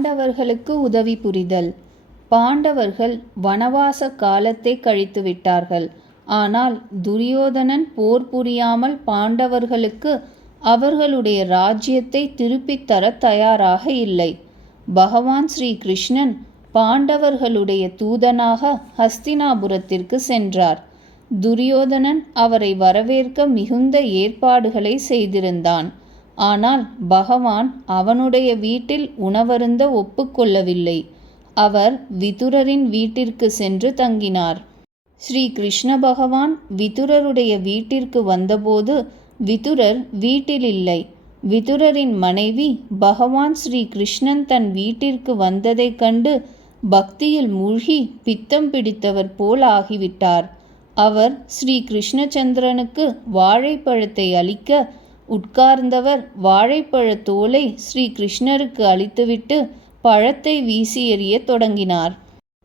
பாண்டவர்களுக்கு உதவி புரிதல். பாண்டவர்கள் வனவாச காலத்தை கழித்து விட்டார்கள். ஆனால் துரியோதனன் போர் புரியாமல் பாண்டவர்களுக்கு அவர்களுடைய ராஜ்யத்தை திருப்பித் தர தயாராக இல்லை. பகவான் ஸ்ரீ கிருஷ்ணன் பாண்டவர்களுடைய தூதனாக ஹஸ்தினாபுரத்திற்கு சென்றார். துரியோதனன் அவரை வரவேற்க மிகுந்த ஏற்பாடுகளை செய்திருந்தான். ஆனால் பகவான் அவனுடைய வீட்டில் உணவருந்த ஒப்புக்கொள்ளவில்லை. அவர் விதுரரின் வீட்டிற்கு சென்று தங்கினார். ஸ்ரீ கிருஷ்ண பகவான் விதுரருடைய வீட்டிற்கு வந்தபோது விதுரர் வீட்டில் இல்லை. விதுரரின் மனைவி பகவான் ஸ்ரீ கிருஷ்ணன் தன் வீட்டிற்கு வந்ததைக் கண்டு பக்தியில் மூழ்கி பித்தம் பிடித்தவர் போல் ஆகிவிட்டார். அவர் ஸ்ரீ கிருஷ்ணச்சந்திரனுக்கு வாழைப்பழத்தை அளிக்க உட்கார்ந்தவர் வாழைப்பழத் தோலை ஸ்ரீ கிருஷ்ணருக்கு அளித்துவிட்டு பழத்தை வீசி எறிய தொடங்கினார்.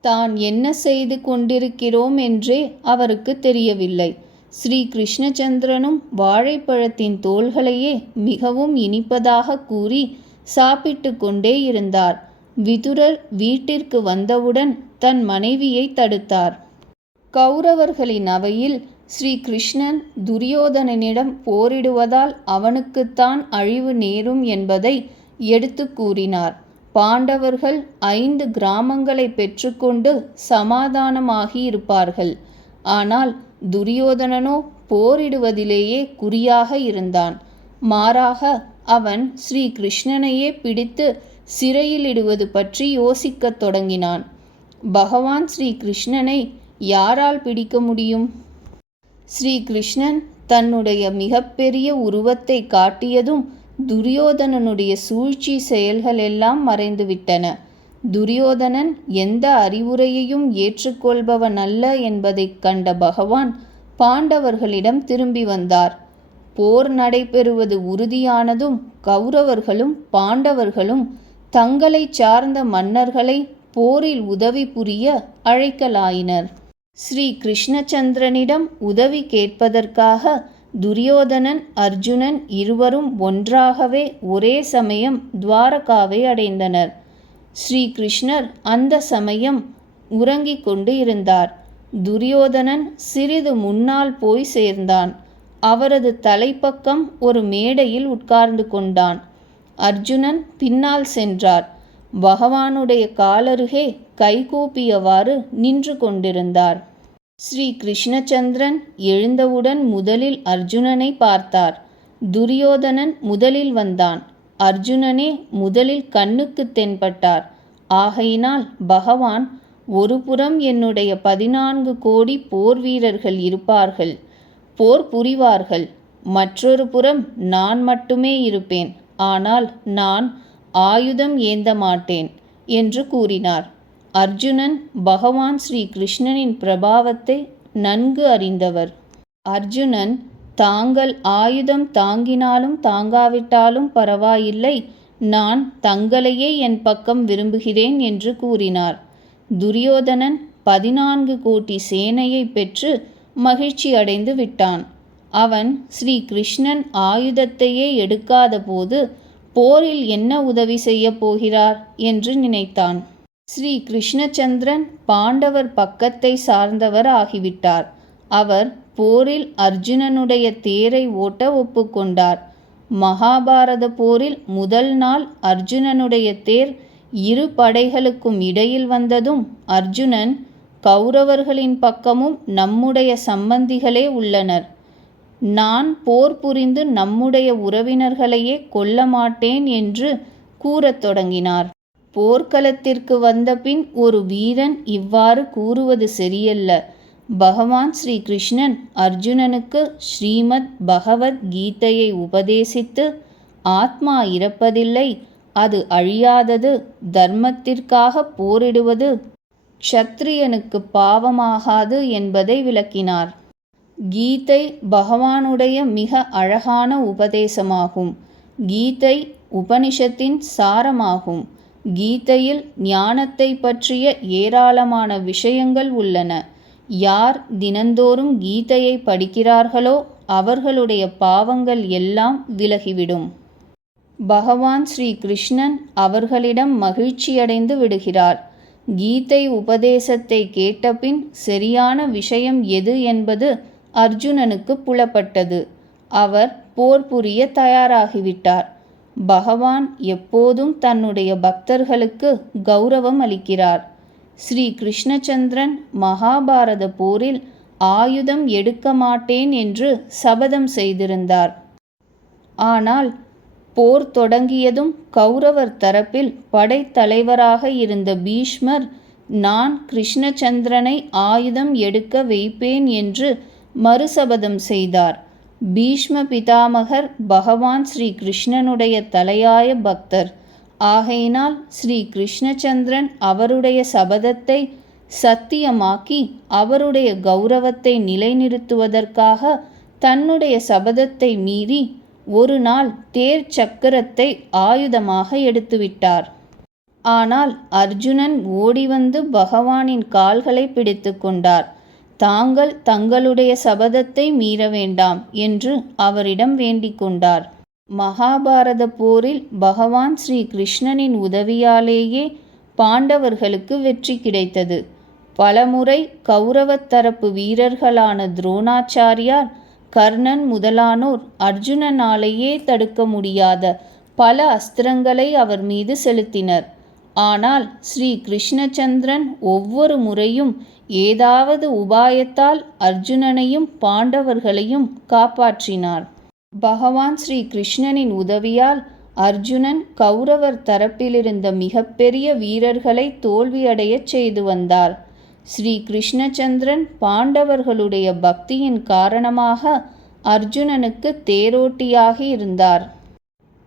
தான் என்ன செய்து கொண்டிருக்கிறோம் என்றே அவருக்கு தெரியவில்லை. ஸ்ரீ கிருஷ்ணச்சந்திரனும் வாழைப்பழத்தின் தோள்களையே மிகவும் இனிப்பதாக கூறி சாப்பிட்டு கொண்டே இருந்தார். விதுரர் வீட்டிற்கு வந்தவுடன் தன் மனைவியை தடுத்தார். கௌரவர்களின் அவையில் ஸ்ரீ கிருஷ்ணன் துரியோதனனிடம் போரிடுவதால் அவனுக்குத்தான் அழிவு நேரும் என்பதை எடுத்து கூறினார். பாண்டவர்கள் 5 கிராமங்களை பெற்றுக்கொண்டு சமாதானமாகி இருப்பார்கள். ஆனால் துரியோதனனோ போரிடுவதிலேயே குறியாக இருந்தான். மாறாக அவன் ஸ்ரீ கிருஷ்ணனையே பிடித்து சிறையிலிடுவது பற்றி யோசிக்கத் தொடங்கினான். பகவான் ஸ்ரீ கிருஷ்ணனை யாரால் பிடிக்க முடியும்? ஸ்ரீ கிருஷ்ணன் தன்னுடைய மிகப்பெரிய உருவத்தை காட்டியதும் துரியோதனனுடைய சூழ்ச்சி செயல்களெல்லாம் மறைந்துவிட்டன. துரியோதனன் எந்த அறிவுரையையும் ஏற்றுக்கொள்பவன் அல்ல என்பதைக் கண்ட பகவான் பாண்டவர்களிடம் திரும்பி வந்தார். போர் நடைபெறுவது உறுதியானதும் கௌரவர்களும் பாண்டவர்களும் தங்களை சார்ந்த மன்னர்களை போரில் உதவி புரிய அழைக்கலாயினர். ஸ்ரீ கிருஷ்ணச்சந்திரனிடம் உதவி கேட்பதற்காக துரியோதனன் அர்ஜுனன் இருவரும் ஒன்றாகவே ஒரே சமயம் துவாரகாவை அடைந்தனர். ஸ்ரீ கிருஷ்ணர் அந்த சமயம் உறங்கிக் கொண்டு இருந்தார். துரியோதனன் சிறிது முன்னால் போய் சேர்ந்தான். அவரது தலைப்பக்கம் ஒரு மேடையில் உட்கார்ந்து கொண்டான். அர்ஜுனன் பின்னால் சென்றார். பகவானுடைய காலருகே கைகூப்பியவாறு நின்று கொண்டிருந்தார். ஸ்ரீ கிருஷ்ணச்சந்திரன் எழுந்தவுடன் முதலில் அர்ஜுனனை பார்த்தார். துரியோதனன் முதலில் வந்தான். அர்ஜுனனே முதலில் கண்ணுக்கு தென்பட்டார். ஆகையினால் பகவான், ஒரு புறம் என்னுடைய 14 கோடி போர் வீரர்கள் இருப்பார்கள், போர் புரிவார்கள். மற்றொரு புறம் நான் மட்டுமே இருப்பேன். ஆனால் நான் ஆயுதம் ஏந்த மாட்டேன் என்று கூறினார். அர்ஜுனன் பகவான் ஸ்ரீ கிருஷ்ணனின் பிரபாவத்தை நன்கு அறிந்தவர். அர்ஜுனன், தாங்கள் ஆயுதம் தாங்கினாலும் தாங்காவிட்டாலும் பரவாயில்லை, நான் தங்களையே என் பக்கம் விரும்புகிறேன் என்று கூறினார். துரியோதனன் 14 கோடி சேனையை பெற்று மகிழ்ச்சி அடைந்து விட்டான். அவன் ஸ்ரீ கிருஷ்ணன் ஆயுதத்தையே எடுக்காத போது போரில் என்ன உதவி செய்யப் போகிறார் என்று நினைத்தான். ஸ்ரீ கிருஷ்ணச்சந்திரன் பாண்டவர் பக்கத்தை சார்ந்தவர் ஆகிவிட்டார். அவர் போரில் அர்ஜுனனுடைய தேரை ஓட்ட ஒப்புக்கொண்டார். மகாபாரத போரில் முதல் நாள் அர்ஜுனனுடைய தேர் 2 படைகளுக்கும் இடையில் வந்ததும் அர்ஜுனன், கௌரவர்களின் பக்கமும் நம்முடைய சம்பந்திகளே உள்ளனர், நான் போர் புரிந்து நம்முடைய உறவினர்களையே கொல்ல மாட்டேன் என்று கூறத் தொடங்கினார். போர்க்களத்திற்கு வந்தபின் ஒரு வீரன் இவ்வாறு கூறுவது சரியல்ல. பகவான் ஸ்ரீ கிருஷ்ணன் அர்ஜுனனுக்கு ஸ்ரீமத் பகவத் கீதையை உபதேசித்து, ஆத்மா இறப்பதில்லை, அது அழியாதது, தர்மத்திற்காக போரிடுவது க்ஷத்ரியனுக்கு பாவமாகாது என்பதை விளக்கினார். கீதை பகவானுடைய மிக அழகான உபதேசமாகும். கீதை உபனிஷத்தின் சாரமாகும். கீதையில் ஞானத்தை பற்றிய ஏராளமான விஷயங்கள் உள்ளன. யார் தினந்தோறும் கீதையை படிக்கிறார்களோ அவர்களுடைய பாவங்கள் எல்லாம் விலகிவிடும். பகவான் ஸ்ரீ கிருஷ்ணன் அவர்களிடம் மகிழ்ச்சியடைந்து விடுகிறார். கீதை உபதேசத்தை கேட்டபின் சரியான விஷயம் எது என்பது அர்ஜுனனுக்கு புலப்பட்டது. அவர் போர் புரிய தயாராகிவிட்டார். பகவான் எப்போதும் தன்னுடைய பக்தர்களுக்கு கௌரவம் அளிக்கிறார். ஸ்ரீ கிருஷ்ணச்சந்திரன் மகாபாரத போரில் ஆயுதம் எடுக்க மாட்டேன் என்று சபதம் செய்திருந்தார். ஆனால் போர் தொடங்கியதும் கௌரவர் தரப்பில் படைத்தலைவராக இருந்த பீஷ்மர், நான் கிருஷ்ணச்சந்திரனை ஆயுதம் எடுக்க வைப்பேன் என்று மறுசபதம் செய்தார். பீஷ்ம பிதாமகர் பகவான் ஸ்ரீ கிருஷ்ணனுடைய தலையாய பக்தர். ஆகையினால் ஸ்ரீ கிருஷ்ணச்சந்திரன் அவருடைய சபதத்தை சத்தியமாக்கி அவருடைய கௌரவத்தை நிலைநிறுத்துவதற்காக தன்னுடைய சபதத்தை மீறி ஒரு நாள் தேர் சக்கரத்தை ஆயுதமாக எடுத்துவிட்டார். ஆனால் அர்ஜுனன் ஓடிவந்து பகவானின் கால்களை பிடித்து கொண்டார். தாங்கள் தங்களுடைய சபதத்தை மீற வேண்டாம் என்று அவரிடம் வேண்டிக் கொண்டார். மகாபாரத போரில் பகவான் ஸ்ரீ கிருஷ்ணனின் உதவியாலேயே பாண்டவர்களுக்கு வெற்றி கிடைத்தது. பலமுறை கௌரவத் தரப்பு வீரர்களான துரோணாச்சாரியார், கர்ணன் முதலானோர் அர்ஜுனனாலேயே தடுக்க முடியாத பல அஸ்திரங்களை அவர் மீது செலுத்தினர். ஆனால் ஸ்ரீ கிருஷ்ணச்சந்திரன் ஒவ்வொரு முறையும் ஏதாவது உபாயத்தால் அர்ஜுனனையும் பாண்டவர்களையும் காப்பாற்றினார். பகவான் ஸ்ரீ கிருஷ்ணனின் உதவியால் அர்ஜுனன் கௌரவர் தரப்பிலிருந்த மிகப்பெரிய வீரர்களை தோல்வியடையச் செய்து வந்தார். ஸ்ரீ கிருஷ்ணச்சந்திரன் பாண்டவர்களுடைய பக்தியின் காரணமாக அர்ஜுனனுக்கு தேரோட்டியாகி இருந்தார்.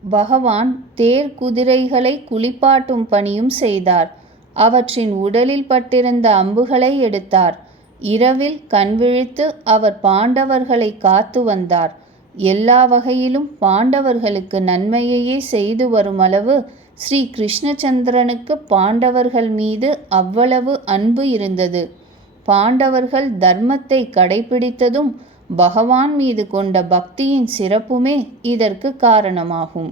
பகவான் தேர் குதிரைகளை குளிப்பாட்டும் பணியும் செய்தார். அவற்றின் உடலில் பட்டிருந்த அம்புகளை எடுத்தார். இரவில் கண்விழித்து அவர் பாண்டவர்களை காத்து வந்தார். எல்லா வகையிலும் பாண்டவர்களுக்கு நன்மையையே செய்து வருமளவு ஸ்ரீ கிருஷ்ணச்சந்திரனுக்கு பாண்டவர்கள் மீது அவ்வளவு அன்பு இருந்தது. பாண்டவர்கள் தர்மத்தை கடைபிடித்ததும் பகவான் மீது கொண்ட பக்தியின் சிறப்புமே இதற்கு காரணமாகும்.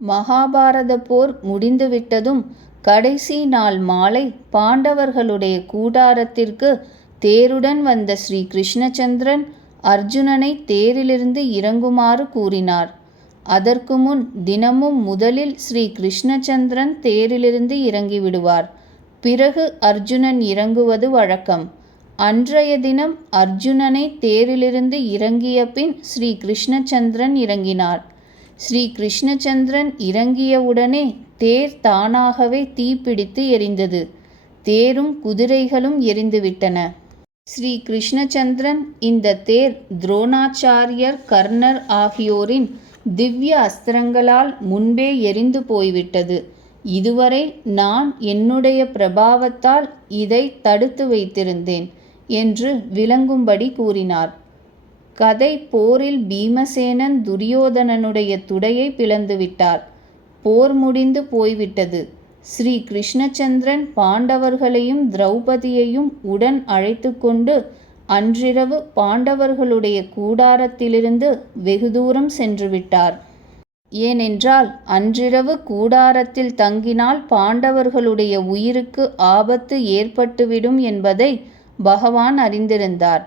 மகாபாரத போர் முடிந்துவிட்டதும் கடைசி நாள் மாலை பாண்டவர்களுடைய கூடாரத்திற்கு தேருடன் வந்த ஸ்ரீ கிருஷ்ணச்சந்திரன் அர்ஜுனனை தேரிலிருந்து இறங்குமாறு கூறினார். அதற்கு முன் தினமும் முதலில் ஸ்ரீ கிருஷ்ணச்சந்திரன் தேரிலிருந்து இறங்கிவிடுவார். பிறகு அர்ஜுனன் இறங்குவது வழக்கம். அன்றைய தினம் அர்ஜுனனை தேரிலிருந்து இறங்கிய பின் ஸ்ரீ கிருஷ்ணச்சந்திரன் இறங்கினார். ஸ்ரீ கிருஷ்ணச்சந்திரன் இறங்கியவுடனே தேர் தானாகவே தீப்பிடித்து எரிந்தது. தேரும் குதிரைகளும் எரிந்துவிட்டன. ஸ்ரீ கிருஷ்ணச்சந்திரன் இந்த தேர் துரோணாச்சாரியர், கர்ணர் ஆகியோரின் திவ்ய அஸ்திரங்களால் முன்பே எரிந்து போய்விட்டது. இதுவரை நான் என்னுடைய பிரபாவத்தால் இதை தடுத்து வைத்திருந்தேன் என்று விளங்கும்படி கூறினார். கதை போரில் பீமசேனன் துரியோதனனுடைய துடையை பிளந்துவிட்டார். போர் முடிந்து போய்விட்டது. ஸ்ரீ கிருஷ்ணச்சந்திரன் பாண்டவர்களையும் திரௌபதியையும் உடன் அழைத்து கொண்டு அன்றிரவு பாண்டவர்களுடைய கூடாரத்திலிருந்து வெகு தூரம் சென்றுவிட்டார். ஏனென்றால் அன்றிரவு கூடாரத்தில் தங்கினால் பாண்டவர்களுடைய உயிருக்கு ஆபத்து ஏற்பட்டுவிடும் என்பதை பகவான் அறிந்திருந்தார்.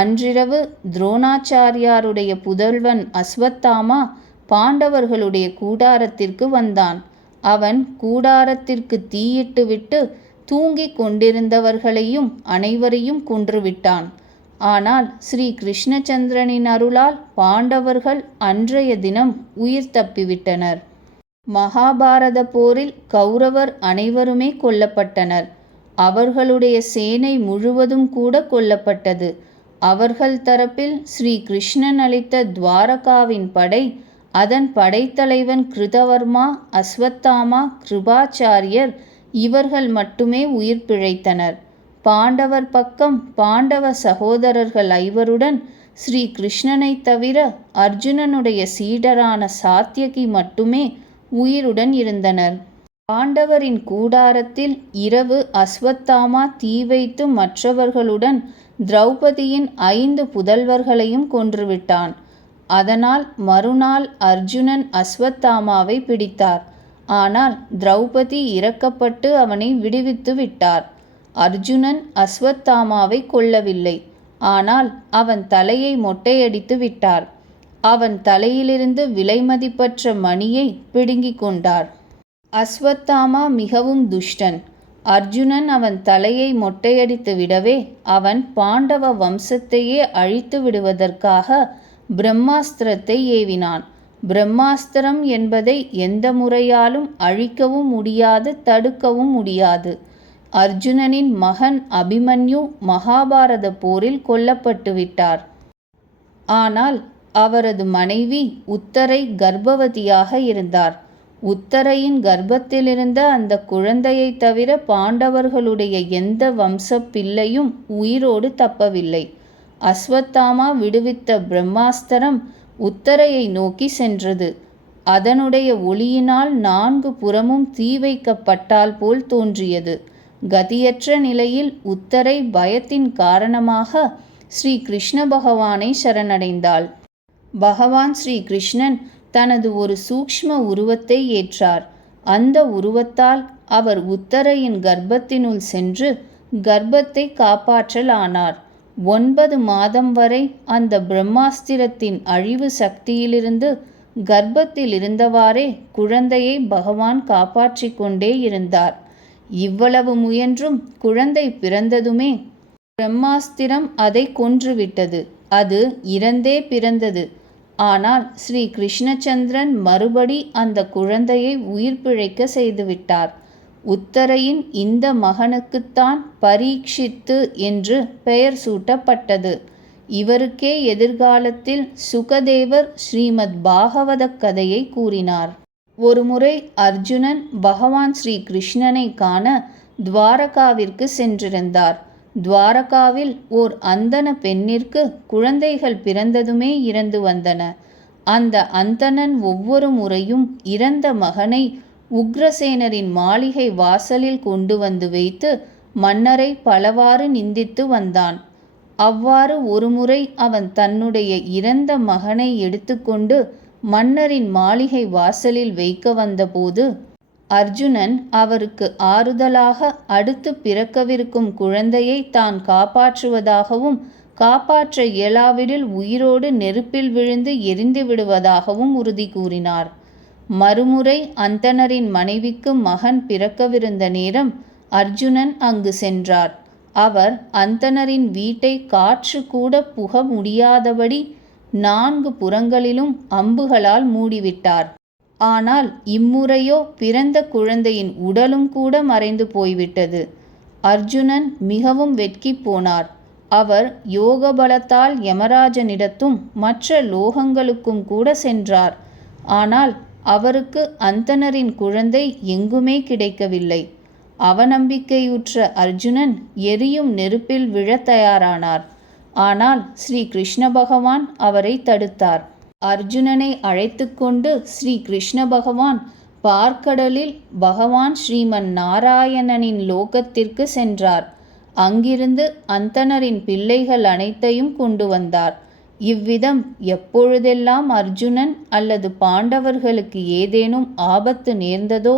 அன்றிரவு துரோணாச்சாரியாருடைய புதல்வன் அஸ்வத்தாமா பாண்டவர்களுடைய கூடாரத்திற்கு வந்தான். அவன் கூடாரத்திற்கு தீயிட்டுவிட்டு தூங்கிக் கொண்டிருந்தவர்களையும் அனைவரையும் கொன்றுவிட்டான். ஆனால் ஸ்ரீ கிருஷ்ணச்சந்திரனின் அருளால் பாண்டவர்கள் அன்றைய தினம் உயிர் தப்பிவிட்டனர். மகாபாரத போரில் கௌரவர் அனைவருமே கொல்லப்பட்டனர். அவர்களுடைய சேனை முழுவதும் கூட கொல்லப்பட்டது. அவர்கள் தரப்பில் ஸ்ரீ கிருஷ்ணன் அளித்த துவாரகாவின் படை, அதன் படைத்தலைவன் கிருதவர்மா, அஸ்வத்தாமா, கிருபாச்சாரியர் இவர்கள் மட்டுமே உயிர் பிழைத்தனர். பாண்டவர் பக்கம் பாண்டவ சகோதரர்கள் ஐவருடன் ஸ்ரீ கிருஷ்ணனை தவிர அர்ஜுனனுடைய சீடரான சாத்யகி மட்டுமே உயிருடன் இருந்தனர். பாண்டவரின் கூடாரத்தில் இரவு அஸ்வத்தாமா தீ வைத்து மற்றவர்களுடன் திரௌபதியின் 5 புதல்வர்களையும் கொன்றுவிட்டான். அதனால் மறுநாள் அர்ஜுனன் அஸ்வத்தாமாவை பிடித்தார். ஆனால் திரௌபதி இரக்கப்பட்டு அவனை விடுவித்து விட்டார். அர்ஜுனன் அஸ்வத்தாமாவை கொல்லவில்லை. ஆனால் அவன் தலையை மொட்டையடித்து விட்டார். அவன் தலையிலிருந்து விலைமதிப்பற்ற மணியை பிடுங்கிக் கொண்டார். அஸ்வத்தாமா மிகவும் துஷ்டன். அர்ஜுனன் அவன் தலையை மொட்டையடித்து விடவே அவன் பாண்டவ வம்சத்தையே அழித்து விடுவதற்காக பிரம்மாஸ்திரத்தை ஏவினான். பிரம்மாஸ்திரம் என்பதை எந்த முறையாலும் அழிக்கவும் முடியாது, தடுக்கவும் முடியாது. அர்ஜுனனின் மகன் அபிமன்யு மகாபாரத போரில் கொல்லப்பட்டு விட்டார். ஆனால் அவரது மனைவி உத்தரை கர்ப்பவதியாக இருந்தார். உத்தரையின் கர்ப்பத்திலிருந்த அந்த குழந்தையை தவிர பாண்டவர்களுடைய எந்த வம்ச பிள்ளையும் உயிரோடு தப்பவில்லை. அஸ்வத்தாமா விடுவித்த பிரம்மாஸ்திரம் உத்தரையை நோக்கி சென்றது. அதனுடைய ஒளியினால் 4 புறமும் தீ வைக்கப்பட்டால் போல் தோன்றியது. கதியற்ற நிலையில் உத்தரை பயத்தின் காரணமாக ஸ்ரீ கிருஷ்ண பகவானை சரணடைந்தாள். பகவான் ஸ்ரீ கிருஷ்ணன் தனது ஒரு சூக்ஷ்ம உருவத்தை ஏற்றார். அந்த உருவத்தால் அவர் உத்தரையின் கர்ப்பத்தினுள் சென்று கர்ப்பத்தை காப்பாற்றலானார். 9 மாதம் வரை அந்த பிரம்மாஸ்திரத்தின் அழிவு சக்தியிலிருந்து கர்ப்பத்தில் இருந்தவாறே குழந்தையை பகவான் காப்பாற்றி கொண்டே இருந்தார். இவ்வளவு முயன்றும் குழந்தை பிறந்ததுமே பிரம்மாஸ்திரம் அதை கொன்றுவிட்டது. அது இறந்தே பிறந்தது. ஆனால் ஸ்ரீ கிருஷ்ணச்சந்திரன் மறுபடி அந்த குழந்தையை உயிர் பிழைக்க செய்துவிட்டார். உத்தரையின் இந்த மகனுக்குத்தான் பரீட்சித்து என்று பெயர் சூட்டப்பட்டது. இவருக்கே எதிர்காலத்தில் சுகதேவர் ஸ்ரீமத் பாகவத கதையை கூறினார். ஒருமுறை அர்ஜுனன் பகவான் ஸ்ரீ கிருஷ்ணனை காண துவாரகாவிற்கு சென்றிருந்தார். துவாரகாவில் ஓர் அந்தன பெண்ணிற்கு குழந்தைகள் பிறந்ததுமே இறந்து வந்தன. அந்த அந்தணன் ஒவ்வொரு முறையும் இறந்த மகனை உக்ரசேனரின் மாளிகை வாசலில் கொண்டு வந்து வைத்து மன்னரை பலவாறு நிந்தித்து வந்தான். அவ்வாறு ஒருமுறை அவன் தன்னுடைய இறந்த மகனை எடுத்துக்கொண்டு மன்னரின் மாளிகை வாசலில் வைக்க வந்தபோது அர்ஜுனன் அவருக்கு ஆறுதலாக அடுத்து பிறக்கவிருக்கும் குழந்தையை தான் காப்பாற்றுவதாகவும் காப்பாற்ற இயலாவிடில் உயிரோடு நெருப்பில் விழுந்து எரிந்து விடுவதாகவும் உறுதி கூறினார். மறுமுறை அந்தணரின் மனைவிக்கு மகன் பிறக்கவிருந்த நேரம் அர்ஜுனன் அங்கு சென்றார். அவர் அந்தணரின் வீட்டை காற்று கூட புக முடியாதபடி 4 புறங்களிலும் அம்புகளால் மூடிவிட்டார். ஆனால் இம்முறையோ பிறந்த குழந்தையின் உடலும் கூட மறைந்து போய்விட்டது. அர்ஜுனன் மிகவும் வெட்கி போனார். அவர் யோக பலத்தால் யமராஜனிடத்தும் மற்ற லோகங்களுக்கும் கூட சென்றார். ஆனால் அவருக்கு அந்தணரின் குழந்தை எங்குமே கிடைக்கவில்லை. அவநம்பிக்கையுற்ற அர்ஜுனன் எரியும் நெருப்பில் விழத் தயாரானார். ஆனால் ஸ்ரீ கிருஷ்ண பகவான் அவரை தடுத்தார். அர்ஜுனனை அழைத்து கொண்டு ஸ்ரீ கிருஷ்ண பகவான் பார்க்கடலில் பகவான் ஸ்ரீமன் நாராயணனின் லோகத்திற்கு சென்றார். அங்கிருந்து அந்தணரின் பிள்ளைகள் அனைத்தையும் கொண்டு வந்தார். இவ்விதம் எப்பொழுதெல்லாம் அர்ஜுனன் அல்லது பாண்டவர்களுக்கு ஏதேனும் ஆபத்து நேர்ந்ததோ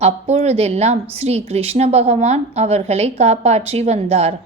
அப்பொழுதெல்லாம் ஸ்ரீ கிருஷ்ண பகவான் அவர்களை காப்பாற்றி வந்தார்.